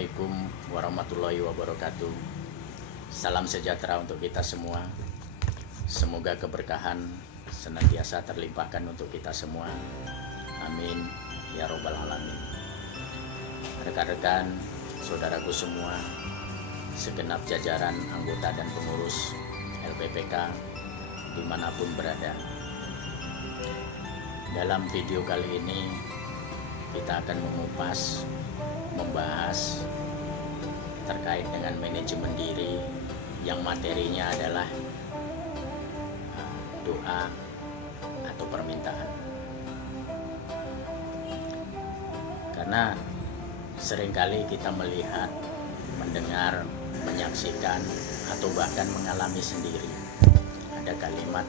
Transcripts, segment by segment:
Assalamualaikum warahmatullahi wabarakatuh. Salam sejahtera untuk kita semua. Semoga keberkahan senantiasa terlimpahkan untuk kita semua. Amin ya robbal alamin. Rekan-rekan, saudaraku semua, segenap jajaran anggota dan pengurus LPPK dimanapun berada. Dalam video kali ini kita akan membahas terkait dengan manajemen diri yang materinya adalah doa atau permintaan. Karena seringkali kita melihat, mendengar, menyaksikan atau bahkan mengalami sendiri ada kalimat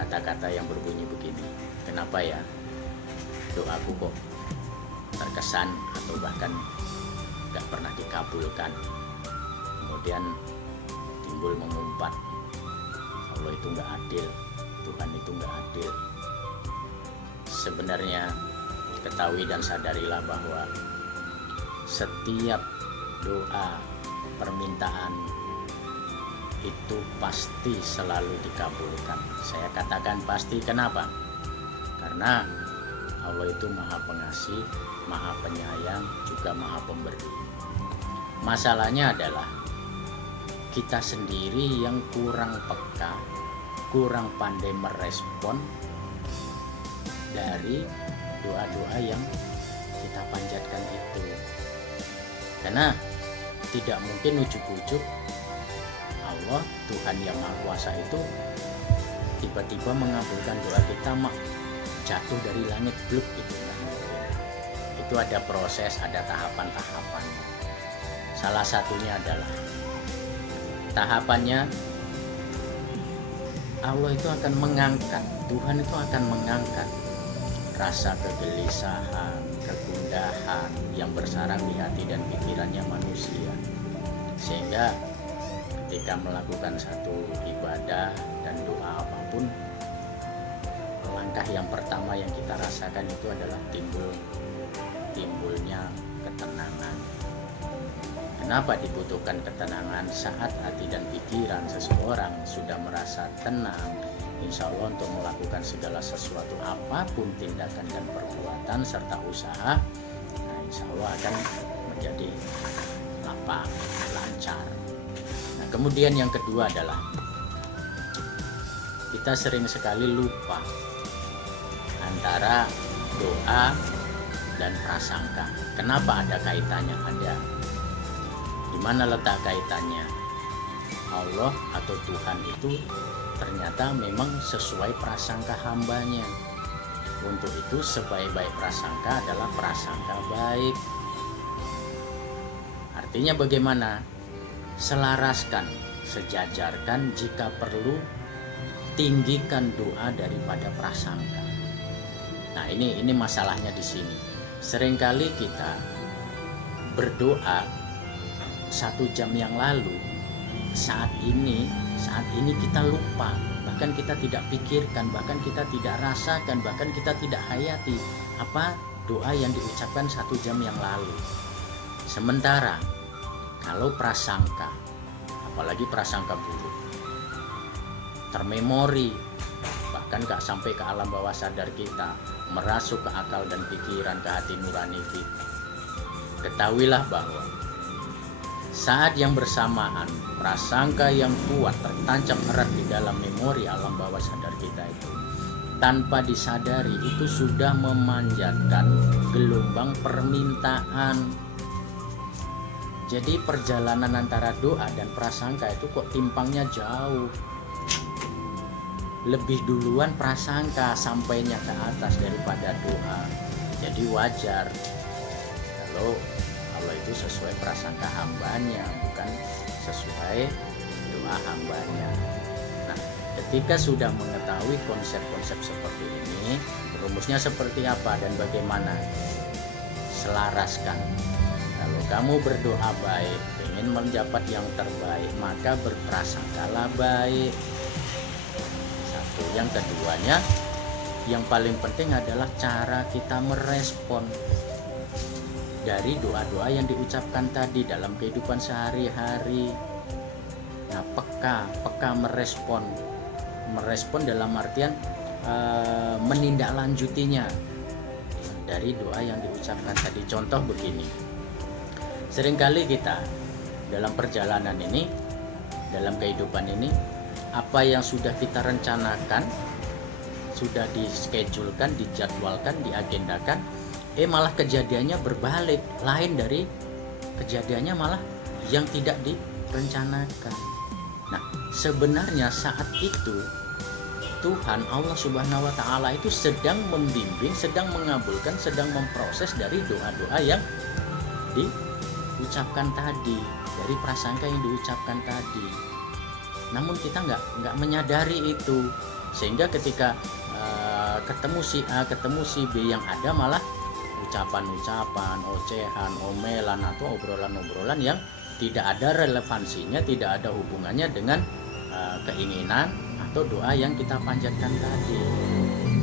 kata-kata yang berbunyi begini, kenapa ya doaku kok terkesan atau bahkan gak pernah dikabulkan. Kemudian timbul mengumpat, Allah itu gak adil, Tuhan itu gak adil. Sebenarnya ketahui dan sadarilah bahwa setiap doa, permintaan itu pasti selalu dikabulkan. Saya katakan pasti, kenapa? Karena Allah itu maha pengasih, maha penyayang, juga maha pemberi. Masalahnya adalah kita sendiri yang kurang peka, kurang pandai merespon dari doa-doa yang kita panjatkan itu. Karena tidak mungkin ujuk-ujuk Allah, Tuhan yang Maha Kuasa itu tiba-tiba mengabulkan doa kita jatuh dari langit bluk gitu. Itu ada proses, ada tahapan-tahapan. Salah satunya adalah tahapannya Allah itu akan mengangkat, Tuhan itu akan mengangkat rasa kegelisahan, kegundahan yang bersarang di hati dan pikirannya manusia. Sehingga ketika melakukan satu ibadah dan doa apapun, langkah yang pertama yang kita rasakan itu adalah timbulnya ketenangan. Kenapa dibutuhkan ketenangan? Saat hati dan pikiran seseorang sudah merasa tenang, insya Allah untuk melakukan segala sesuatu, apapun tindakan dan perbuatan serta usaha, insya Allah akan menjadi lapang, lancar. Nah, kemudian yang kedua adalah kita sering sekali lupa antara doa dan prasangka. Kenapa ada kaitannya? Ada. Di mana letak kaitannya? Allah atau Tuhan itu ternyata memang sesuai prasangka hambanya. Untuk itu sebaik-baik prasangka adalah prasangka baik. Artinya bagaimana? Selaraskan, sejajarkan, jika perlu tinggikan doa daripada prasangka. Nah, ini masalahnya di sini. Seringkali kita berdoa 1 jam yang lalu, saat ini kita lupa, bahkan kita tidak pikirkan, bahkan kita tidak rasakan, bahkan kita tidak hayati apa doa yang diucapkan 1 jam yang lalu. Sementara kalau prasangka, apalagi prasangka buruk, termemori, bahkan gak sampai ke alam bawah sadar kita, merasuk ke akal dan pikiran, ke hati nurani kita. Ketahuilah bahwa saat yang bersamaan prasangka yang kuat tertancap erat di dalam memori alam bawah sadar kita itu, tanpa disadari itu sudah memanjatkan gelombang permintaan. Jadi perjalanan antara doa dan prasangka itu kok timpangnya jauh. Lebih duluan prasangka sampainya ke atas daripada doa. Jadi wajar kalau Allah itu sesuai prasangka hambanya, bukan sesuai doa hambanya. Nah, ketika sudah mengetahui konsep-konsep seperti ini, rumusnya seperti apa dan bagaimana? Selaraskan. Kalau kamu berdoa baik, ingin mendapat yang terbaik, maka berprasangkalah baik. Satu. Yang keduanya, yang paling penting adalah cara kita merespon. dari doa-doa yang diucapkan tadi dalam kehidupan sehari-hari. Nah, peka merespon dalam artian menindaklanjutinya dari doa yang diucapkan tadi. Contoh begini, seringkali kita dalam perjalanan ini, dalam kehidupan ini, apa yang sudah kita rencanakan, sudah dischedulkan, dijadwalkan, diagendakan, malah kejadiannya berbalik, lain dari kejadiannya malah yang tidak direncanakan. Nah, sebenarnya saat itu Tuhan Allah Subhanahu wa Ta'ala itu sedang membimbing, sedang mengabulkan, sedang memproses dari doa-doa yang diucapkan tadi, dari prasangka yang diucapkan tadi. Namun kita nggak menyadari itu, sehingga ketika ketemu si A, ketemu si B, yang ada malah ucapan-ucapan, ocehan, omelan, atau obrolan-obrolan yang tidak ada relevansinya, tidak ada hubungannya dengan keinginan atau doa yang kita panjatkan tadi.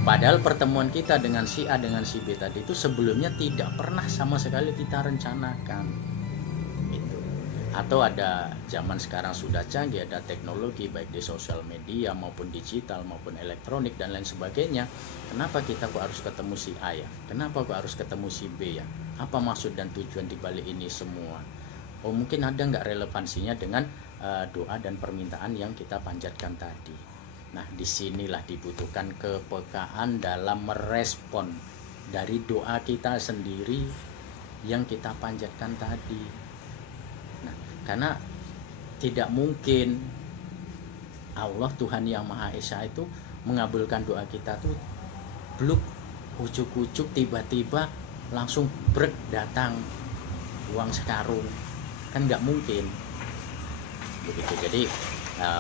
Padahal pertemuan kita dengan si A, dengan si B tadi itu sebelumnya tidak pernah sama sekali kita rencanakan. Itu. Atau ada zaman sekarang sudah canggih, ada teknologi baik di sosial media maupun digital maupun elektronik dan lain sebagainya. Kenapa kita kok harus ketemu si A ya? Kenapa kok harus ketemu si B ya? Apa maksud dan tujuan dibalik ini semua? Oh, mungkin ada nggak relevansinya dengan doa dan permintaan yang kita panjatkan tadi. Nah, disinilah dibutuhkan kepekaan dalam merespon dari doa kita sendiri yang kita panjatkan tadi. Nah, karena tidak mungkin Allah Tuhan Yang Maha Esa itu mengabulkan doa kita tuh bluk, ujuk-ujuk tiba-tiba langsung datang uang sekarung, kan nggak mungkin begitu. Jadi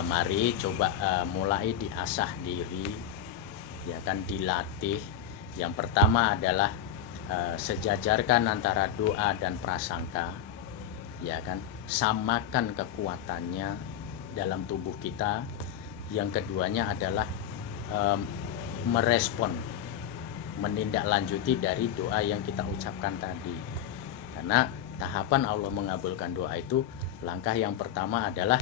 mari coba mulai diasah diri, ya kan, dilatih. Yang pertama adalah sejajarkan antara doa dan prasangka, ya kan, samakan kekuatannya dalam tubuh kita. Yang keduanya adalah merespon, menindaklanjuti dari doa yang kita ucapkan tadi. Karena tahapan Allah mengabulkan doa itu, langkah yang pertama adalah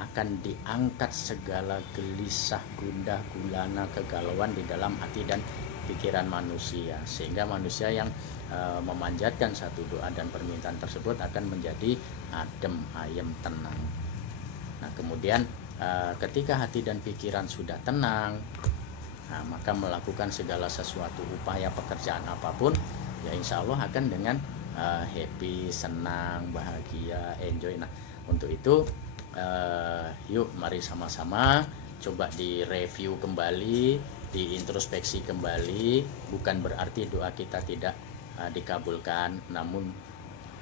akan diangkat segala gelisah, gundah, gulana, kegalauan di dalam hati dan pikiran manusia, sehingga manusia yang memanjatkan satu doa dan permintaan tersebut akan menjadi adem, ayem, tenang. Nah, kemudian ketika hati dan pikiran sudah tenang, maka melakukan segala sesuatu upaya pekerjaan apapun, ya insya Allah akan dengan happy, senang, bahagia, enjoy. Nah, untuk itu yuk mari sama-sama coba direview kembali, diintrospeksi kembali. Bukan berarti doa kita tidak dikabulkan, namun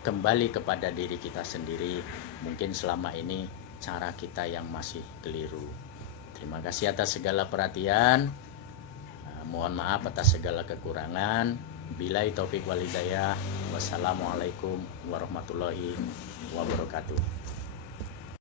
kembali kepada diri kita sendiri. Mungkin selama ini cara kita yang masih keliru. Terima kasih atas segala perhatian. Mohon maaf atas segala kekurangan. Billahi taufik wal hidayah. Wassalamualaikum warahmatullahi wabarakatuh.